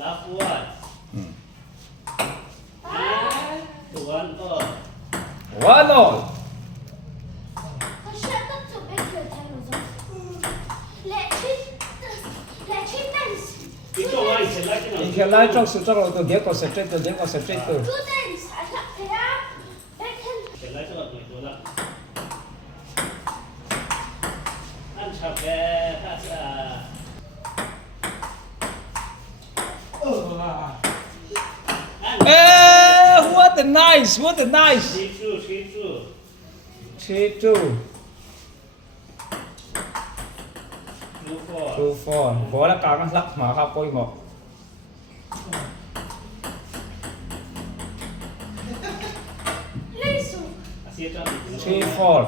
last one. One all. One all. Thì khel lại trong sự cho rồi tôi biết concentrate tôi. Khel lại cho rồi tôi là. Ăn chào kê, ta sẽ. What a nice. 3-2. 2-4. Bỏ là càng lắc mà khắp coi một. 3-4.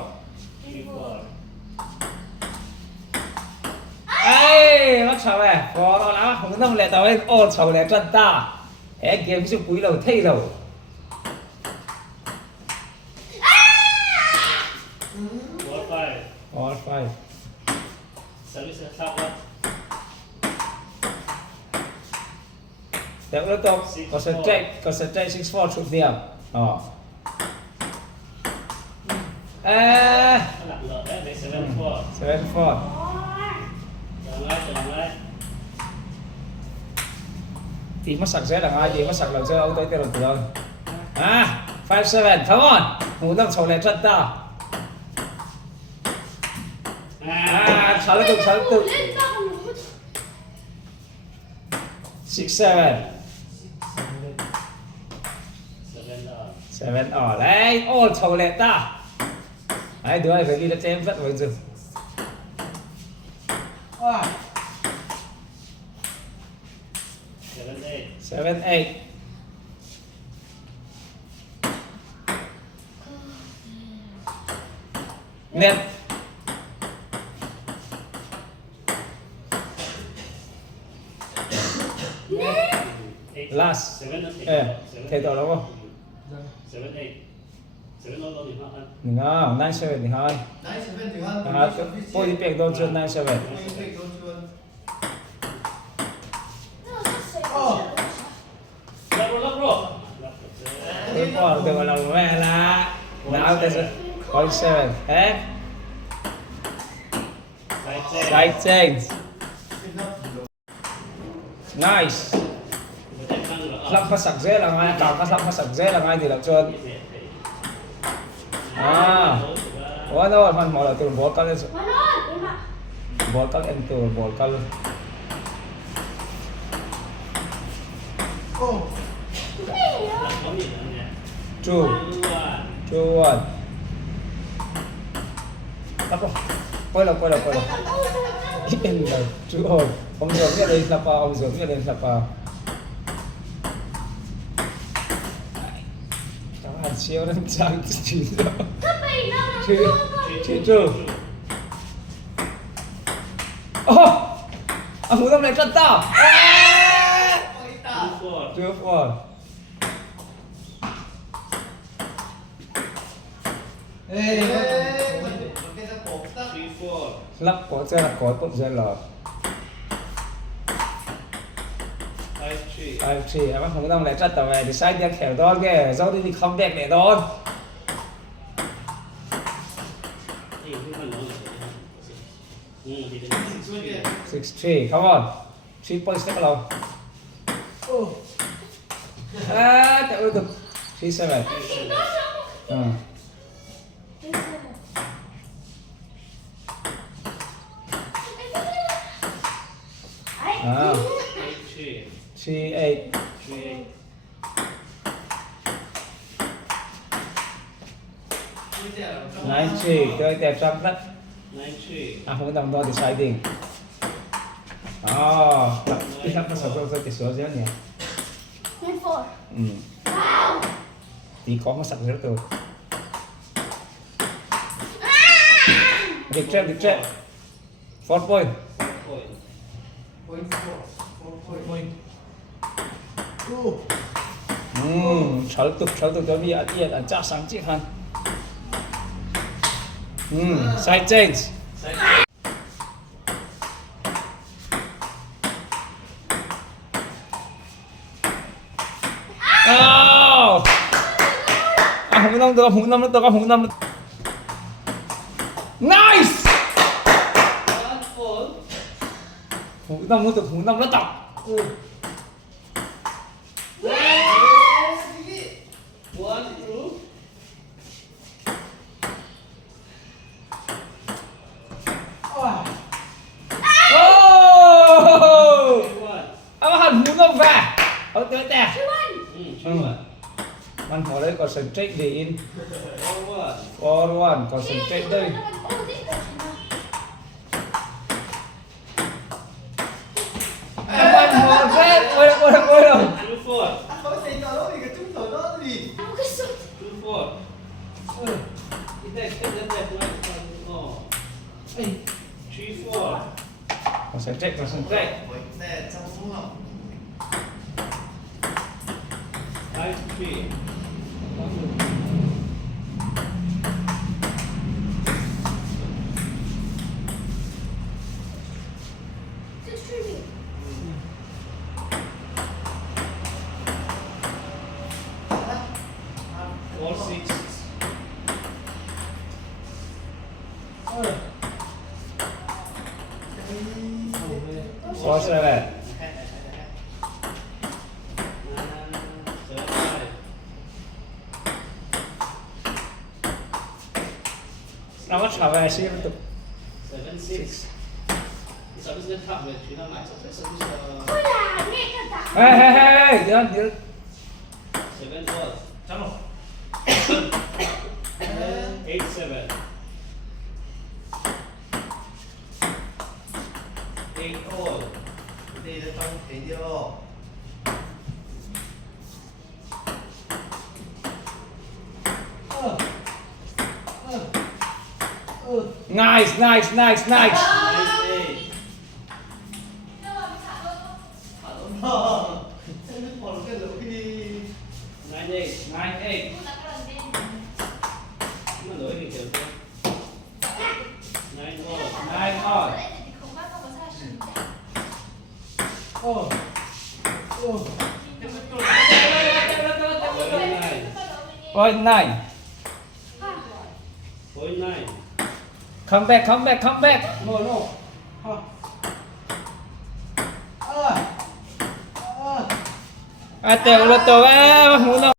Ê, nó chào này, có nó lắm, không nông lẹ tao ấy, ô chào lẹ chân ta. Hé kiếm sự quý đầu thay đầu. 4-5. Service top up. Tiếp tục, concentrate 6-4 chụp điểm. Lạc lợ đấy, 7-4. 7-4. Trở lại. Tí mất sạc dễ là ai, tí mất sạc lần dễ ông tới tiền rồi. 5-7, come on. Ngủ đang chầu lẹ chân ta. 6 liên tục. 6-7. 7 ở đấy, ô chầu lẹ ta. Đấy, đứa này phải đi lên em rất là dừng. 7-8. Net. Last. Thấy tao đâu không? 7-8. 7-8 thì họ ăn. No, 9-7 thì hơi. 9-7 thì hơn. Tôi đi bèn đôn chân 9-7. Tôi bỏ được vào lòng mẹ là nào tới rồi. 0-7. Side change. Nice. Lắp phát sạc dễ là ngay, càng phát phát sạc dễ là ngay thì là trơn. One all, man mau lah turun ball kali. Ball kali and turun ball kali. Two, 1. Apa? Pola. In lah, 2 all. Om Zomnya dari siapa? Jangan siapa orang cantik juga. 2. Aku tak boleh kata. 2-4. Lắp có xe là có tốt dân là 5-3. Em khôngต้องlại trật tàu về thì sai đi khéo đón kìa, dấu đi không đẹp để đón. 6-3, come on. 3 points take along. Tak untuk 3-7. 3-8. 9-3, tới đẹp trong đất. Không đồng đo deciding. Biết lắm nó sao tôi cái số gì nhỉ? 9-4. Tí có mà sẵn rất rồi. Được trap. 4 point. 절뚝 여기 아디에 짜상 찍한. Side change. Hùng Năm được, Hùng Năm nó được, Hùng Năm. Nice. Hùng Năm nó được, Hùng Năm nó tập. Ông hẳn Hùng Năm về. Ông tới tè. Man hồi đấy concentrate về in. Forward, concentrate đây. Man hồi đấy, ôi đâu. Không thấy nó đâu thì cái chung thở nó gì. Concentrate. Nè, trong đúng không? Four seven. Nó có trở về siêu tục. 嘿，等下。Đây là trong cái điều. Nice. Point nine. Come back. No. Até o doutor,